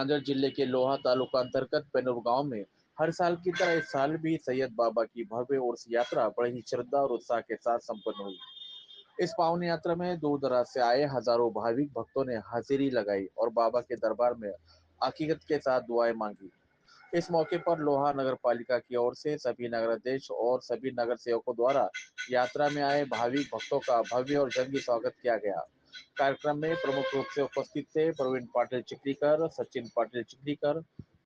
नांदेड़ जिले के लोहा तालुका अंतर्गत पेनूर गांव में हर साल की तरह इस साल भी सैयद बाबा की भव्य उर्स यात्रा बड़ी ही श्रद्धा और उत्साह के साथ संपन्न हुई। इस पावन यात्रा में दूर दराज से आए हजारों भाविक भक्तों ने हाजिरी लगाई और बाबा के दरबार में अकीकत के साथ दुआएं मांगी। इस मौके पर लोहा नगर पालिका की ओर से सभी नगराध्यक्ष और सभी नगर सेवकों द्वारा यात्रा में आए भाविक भक्तों का भव्य और जंगी स्वागत किया गया। कार्यक्रम में प्रमुख रूप से उपस्थित थे प्रवीण पाटिल चिखलीकर, सचिन पाटिल चिखलीकर,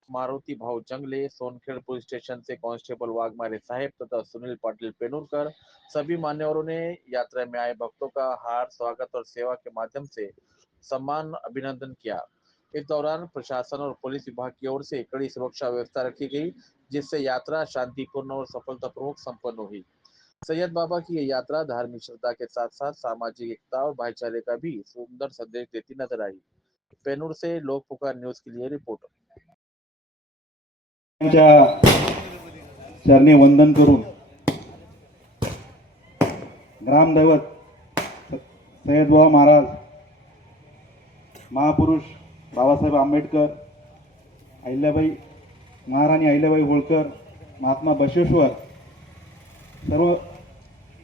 मारुति भाऊ जंगले, सोनखेड़ पुलिस स्टेशन से कांस्टेबल वाघमारे साहेब तथा सुनील पाटिल पेनूरकर। सभी मान्यवरों ने यात्रा में आए भक्तों का हार स्वागत और सेवा के माध्यम से सम्मान अभिनंदन किया। इस दौरान प्रशासन और पुलिस विभाग की ओर से कड़ी सुरक्षा व्यवस्था रखी गई, जिससे यात्रा शांतिपूर्ण और सफलतापूर्वक संपन्न हुई। सैयद बाबा की यह यात्रा धार्मिक श्रद्धा के साथ साथ सामाजिक एकता और भाईचारे का भी सुंदर संदेश देती नजर आई। पेनूर से लोक पुकार न्यूज के लिए रिपोर्ट। चरणी वंदन करून ग्रामदैवत सैयद बाबा महाराज, महापुरुष बाबासाहेब आंबेडकर, अहिल्याबाई महाराणी अहिल्याबाई होळकर, महात्मा बसवेश्वर, सर्व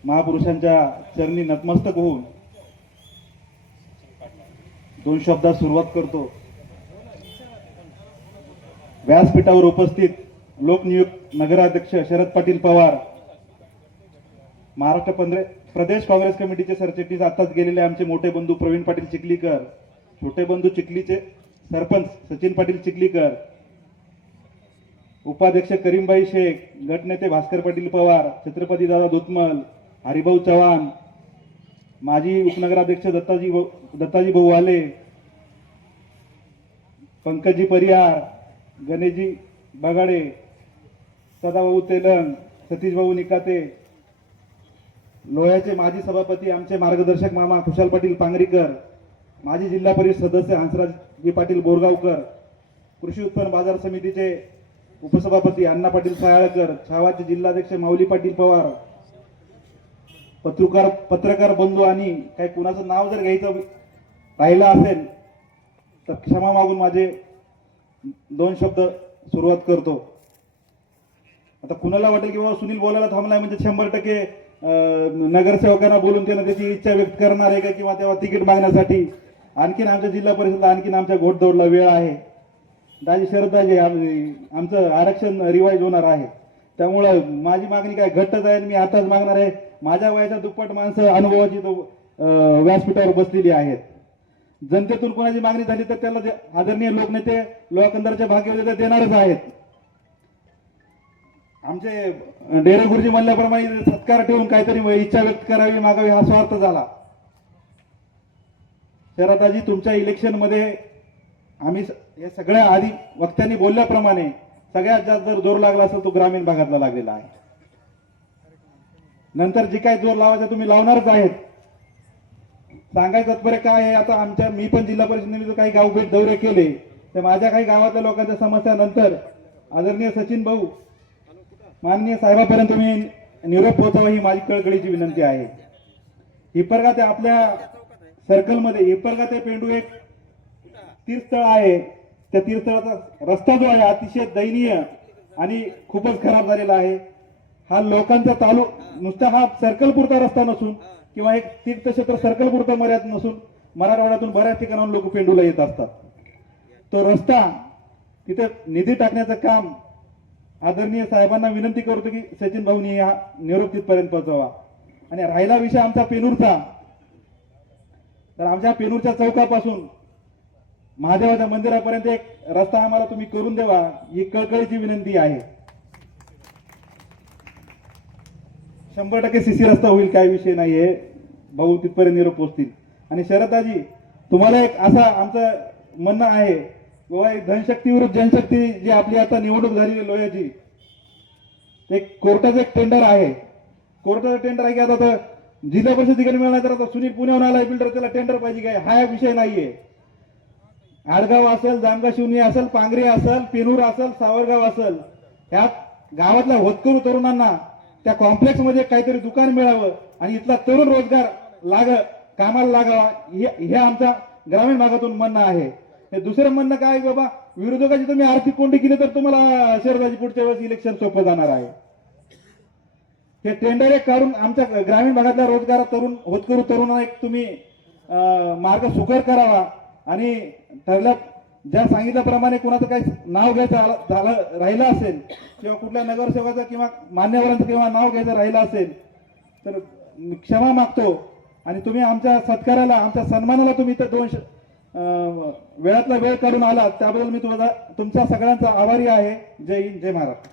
महापुरुषांच्या चरणी नतमस्तक होऊन दोन शब्दात सुरुवात करतो। व्यासपीठावर उपस्थित लोकनियुक्त नगराध्यक्ष शरद पाटील पवार, महाराष्ट्र प्रदेश काँग्रेस कमिटीचे सरचिटणीस आताच गेलेले आमचे मोठे बंधू प्रवीण पाटील चिखलीकर, छोटे बंधू चिखलीचे सरपंच सचिन पाटील चिखलीकर, उपाध्यक्ष करीमभाई शेख, गटनेते भास्कर पाटील पवार, छत्रपती दादा दुतमल, हरिभाऊ चव्हाण, माजी उपनगराध्यक्ष दत्ताजी भाऊ वाले, पंकजी परिहार, गणेशजी बगाडे, सदाभाऊ तेलंग, सतीश भाऊ निकाते, लोह्याचे माजी सभापती आमचे मार्गदर्शक मामा खुशाल पाटील पांगरीकर, माजी जिल्हा परिषद सदस्य हंसराज पाटील बोरगावकर, कृषी उत्पन्न बाजार समितीचे उपसभापती अण्णा पाटील सायाळकर, छावाचे जिल्हाध्यक्ष माऊली पाटील पवार, पत्रकार बंधू आणि काही कुणाचं नाव जर घ्यायचं राहिलं असेल तर क्षमा मागून माझे दोन शब्द सुरुवात करतो। आता कुणाला वाटेल की बाबा सुनील बोलायला थांबलाय म्हणजे 100% नगरसेवकांना बोलून त्यानं त्याची इच्छा व्यक्त करणार आहे का किंवा तेव्हा तिकीट मागण्यासाठी आणखीन आमच्या जिल्हा परिषदला आणखीन आमच्या घोडदौडला वेळ आहे। दाजी शरदाजी आमचं आरक्षण रिवाईज होणार आहे, त्यामुळे माझी मागणी काय घट्टच आहे, मी आताच मागणार आहे। माझ्या वयाच्या दुप्पट माणसं अनुभवाची व्यासपीठावर बसलेली आहेत। जनतेतून कोणाची मागणी झाली तर त्याला आदरणीय लोकनेते लोहाकंदरच्या भाग्यविधाते देणारच आहेत। आमचे डेरे गुरुजी म्हणल्याप्रमाणे सत्कार ठेवून काहीतरी इच्छा व्यक्त करावी मागावी हा स्वार्थ झाला। शरदाजी तुमच्या इलेक्शन मध्ये आम्ही हे सगळ्या आधी वक्त्यांनी बोलल्याप्रमाणे सगळ्यात जास्त जर जोर लागला असेल तो ग्रामीण भागातला लागलेला आहे। नंतर जे काही जोर लावायचा तुम्ही लावणारच आहेत। सांगायचं तात्पर्य काय आहे, आता मी पण जिल्हा परिषदेने काही गाव भेट दौरे केले तर माझ्या काही गावातल्या लोकांच्या समस्या नंतर आदरणीय सचिन भाऊ माननीय साहेबांपर्यंत तुम्ही निरोप पोहोचावा ही माझी कळकळीची विनंती आहे। हिप्परगा ते आपल्या सर्कलमध्ये हिप्परगा ते पेंडू एक तीर्थस्थळ आहे, त्या तीर्थस्थळाचा रस्ता जो आहे अतिशय दयनीय आणि खूपच खराब झालेला आहे। हा लोकांचा नुसता हा सर्कल पुरता रस्ता नसून किंवा एक तीर्थक्षेत्र सर्कल पुरता मर्यादित नसून मराठवाड्यातून बऱ्याच ठिकाणाहून लोक पेंडूला येत असतात। तो रस्ता तिथे निधी टाकण्याचं काम आदरणीय साहेबांना विनंती करतो की सचिन भाऊनी हा निरोप तिथपर्यंत पोहोचवा। आणि राहिला विषय आमचा पेनूरचा, तर आमच्या पेनूरच्या चौकापासून महादेवाच्या मंदिरापर्यंत एक रस्ता आम्हाला तुम्ही करून द्यावा ही कळकळीची विनंती आहे। 100% सीसी रस्ता होईल, काय विषय नाहीये, भाऊ तिथपर्यंत निरोप पोहोचतील। आणि शरदाजी तुम्हाला एक असा आमचं म्हणणं आहे बाबा, धनशक्ती विरुद्ध जनशक्ती जी आपली आता निवडणूक झालेली लोह्याची, एक कोर्टाचं एक टेंडर आहे, कोर्टाचं टेंडर आहे की आता जिल्हा परिषद ठिकाणी मिळणार तर आता सुनील पुण्याहून आलाय बिल्डर, त्याला टेंडर पाहिजे काय, हा विषय नाहीये। आडगाव असेल, जामगा शिवणी असेल, पांगरी असेल, पेनूर असेल, सावरगाव असेल, ह्या गावातल्या होतकरू तरुणांना त्या कॉम्प्लेक्स मध्ये काहीतरी दुकान मिळावं आणि इथला तरुण रोजगार कामाला लागावा हे आमचा ग्रामीण भागातून म्हणणं आहे। दुसरं म्हणणं काय बाबा, विरोधकाची तुम्ही आर्थिक कोंडी केली तर तुम्हाला शरदाची पुढच्या वेळेस इलेक्शन सोपं जाणार आहे. हे टेंडर एक काढून आमच्या ग्रामीण भागातल्या रोजगार होतकरू तरुणांना एक तुम्ही मार्ग सुकर करावा आणि ठरल्या ज्या सांगितल्याप्रमाणे कुणाचं काही नाव घ्यायचं झालं राहिलं असेल किंवा कुठल्या नगरसेवकाचं किंवा मान्यवरांचं किंवा नाव घ्यायचं राहिलं असेल तर क्षमा मागतो. आणि तुम्ही आमच्या सत्काराला आमच्या सन्मानाला तुम्ही तर वेळातला वेळ काढून आलात त्याबद्दल मी तुमचा सगळ्यांचा आभारी आहे. जय हिंद, जय महाराष्ट्र.